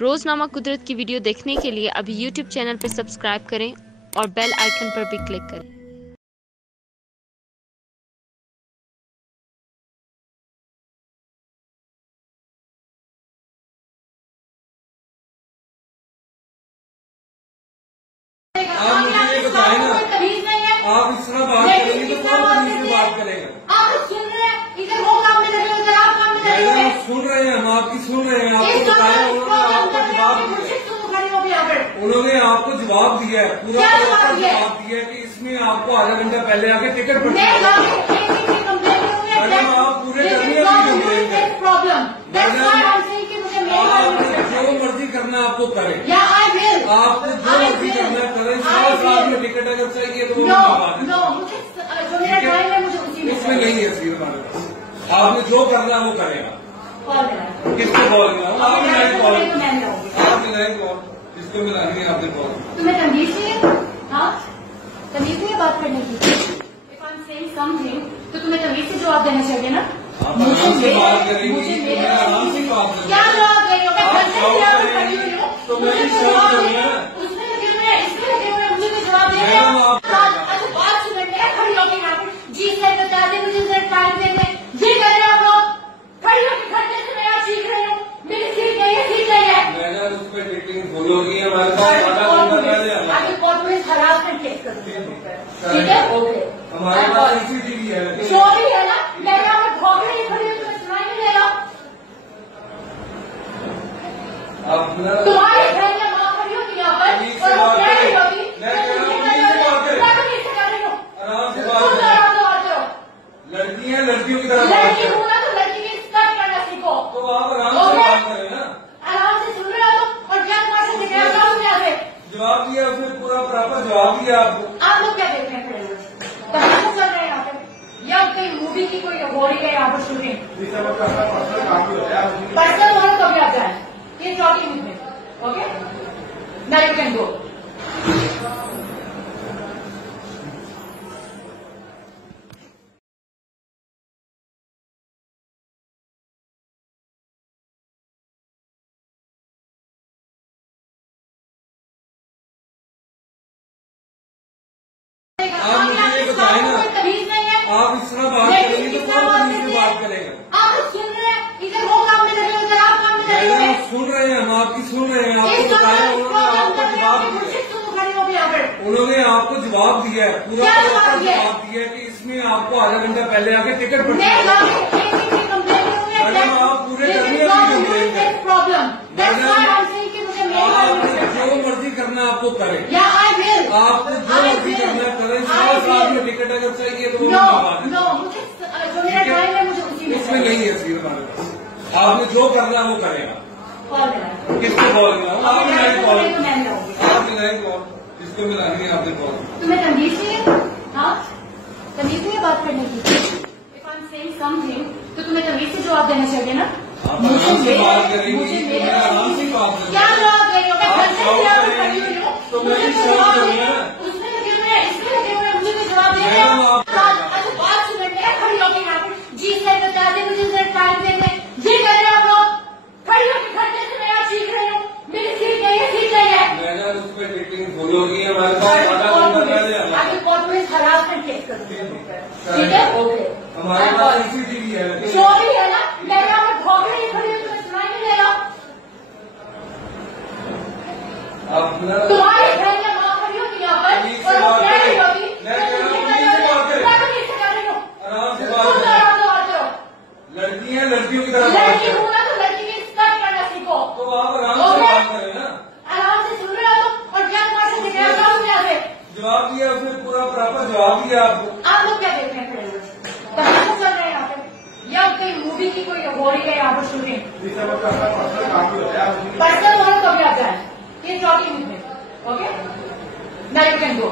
रोजनामा कुदरत की वीडियो देखने के लिए अभी YouTube चैनल पर सब्सक्राइब करें और बेल आइकन पर भी क्लिक करें। आप मुझे ये बताएं ना, आप इस तरह बात करेंगे तो कौन तमीज से बात करेगा? आप सुन रहे हैं, इधर वो काम में लगे हो, आप काम में लगे हो। मैडम सुन रहे हैं, हम आपकी सुन रहे हैं, आपको बताया, उन्होंने आपको जवाब दिया, उन्होंने आपको जवाब दिया है, पूरा जवाब दिया है कि इसमें आपको आधा घंटा पहले आके टिकट पर मैडम आप पूरे करने जो मर्जी करना आपको करें, आपको जो मर्जी करना करें, साथ में टिकट अगर चाहिए तो उसमें नहीं है सीधे हमारे पास, आपने जो करना है वो करेगा। किसको कॉल मिला? आप मिलाएंगे कॉल, आप मिलाएंगे कॉल, किसको मिलानी है आपने कॉल? तुम्हें तमीज नहीं है? हाँ, तमीज नहीं है बात करने की। If I'm saying something, तो तुम्हें तमीज से जवाब देना चाहिए ना। आप आराम से बात करेंगी, आराम से बात करेंगी। क्या जवाब दे रही हो? मैं घर से खड़ी हुई हूँ, तो मैं जवाब दे रही हूँ, उसमें लगे हुए हैं, इसमें लगे हुए हैं, मुझे भी जवाब दे रहे हो। अच्छा बात सुनेंगे, खड़ी होकर यहाँ पे जी सर बता दे, मुझे जरा टाइम दे दे, ये कर रहे हैं आप लोग, खड़ी होकर घंटे से मैं यहाँ सीख रही हूँ, मेरी सीट नहीं है, सीट नहीं है। मैंने उस पर टिकटिंग भूल होगी हमारे पास, आधा घंटा पहले आगे कोर्ट में हरासमेंट केस कर ठीक है, ओके। हमारे पास CCTV है, चोरी है ना, मैं यहाँ पर भौंक रही खड़ी हूँ, तुम्हें सुनाई नहीं दे रहा? तुम्हारी बहन या माँ खड़ी होती यहाँ पर और वो कह रही होती, आराम से बात करो, लड़की है, लड़कियों की तरह लड़की हूँ ना तो लड़की की इज्जत करना सीखो। तो आप आराम से बात करें ना, आराम से सुन रहे हो और क्या तुम्हारे से निकल रहा हूँ यहाँ से? जवाब दिया उसने, पूरा प्रॉपर जवाब दिया आपको। आप लोग क्या देख रहे हैं खड़े हुए? तमाशा चल रहे हैं यहाँ पे या कहीं मूवी की कोई हो रही है यहाँ पर शूटिंग? पर्सनल वाला कभी आ जाए, ये talking with me, okay? Now you can go. आप मुझे ये बताएं ना, आप इस तरह बात करेंगे तो कौन तमीज से बात करेगा? आप सुन रहे हैं, इधर वो काम में लगे हो, आप काम में लगे हो। मैडम सुन रहे हैं, हम आपकी सुन रहे हैं, आपको बताया, उन्होंने आपको जवाब दिया है, उन्होंने आपको जवाब दिया है, पूरा जवाब दिया है कि इसमें आपको आधा घंटा पहले आके टिकट पर मैडम आप पूरे करने जो मर्जी करना आपको करें, आपको जो मर्जी करना करें, साथ में टिकट अगर चाहिए तो उसमें नहीं है सीधे हमारे पास, आपने जो करना वो करेगा। किसको कॉल मिला? आप मिलाएंगे कॉल, आप मिलाएंगे कॉल, किसको मिलानी है आपने कॉल? तुम्हें तमीज नहीं है? हाँ, तमीज नहीं है बात करने की। If I'm saying something, तो तुम्हें तमीज से जवाब देना चाहिए ना। आप आराम से बात करेंगी, आराम से बात करेंगी। क्या जवाब दे रही हो? मैं घर से खड़ी हुई हूँ, तो मैं जवाब दे रही हूँ, उसमें लगे हुए हैं, इसमें लगे हुए हैं, मुझे भी जवाब दे रहे हो। अच्छा बात सुनेंगे, खड़ी होकर यहाँ पे जी सर बता दे, मुझे जरा टाइम दे दे, ये कर रहे हैं आप लोग, खड़ी होकर घंटे से मैं यहाँ सीख रही हूँ, मेरी सीट नहीं है, सीट नहीं है। मैंने उस पर टिकटिंग भूल होगी हमारे पास, आधा घंटा पहले आगे कोर्ट में हरासमेंट केस कर ठीक है, ओके। हमारे पास CCTV है, चोरी है ना, मैं यहाँ पर भौंक रही खड़ी हूँ, तुम्हें सुनाई नहीं दे रहा? तुम्हारी बहन या माँ खड़ी होती यहाँ पर और वो कह रही होती, आराम से बात करो, लड़की है, लड़कियों की तरह लड़की हूँ ना तो लड़की की इज्जत करना सीखो। तो आप आराम से बात करें ना, आराम से सुन रहे हो और क्या तुम्हारे से निकल रहा हूँ यहाँ से? जवाब दिया उसने, पूरा प्रॉपर जवाब दिया आपको। आप लोग क्या देख रहे हैं खड़े हुए? तमाशा चल रहे हैं यहाँ पे या कहीं मूवी की कोई हो रही है यहाँ पर शूटिंग? पर्सनल वाला कभी आ जाए, ये talking with me, okay? Now you can go.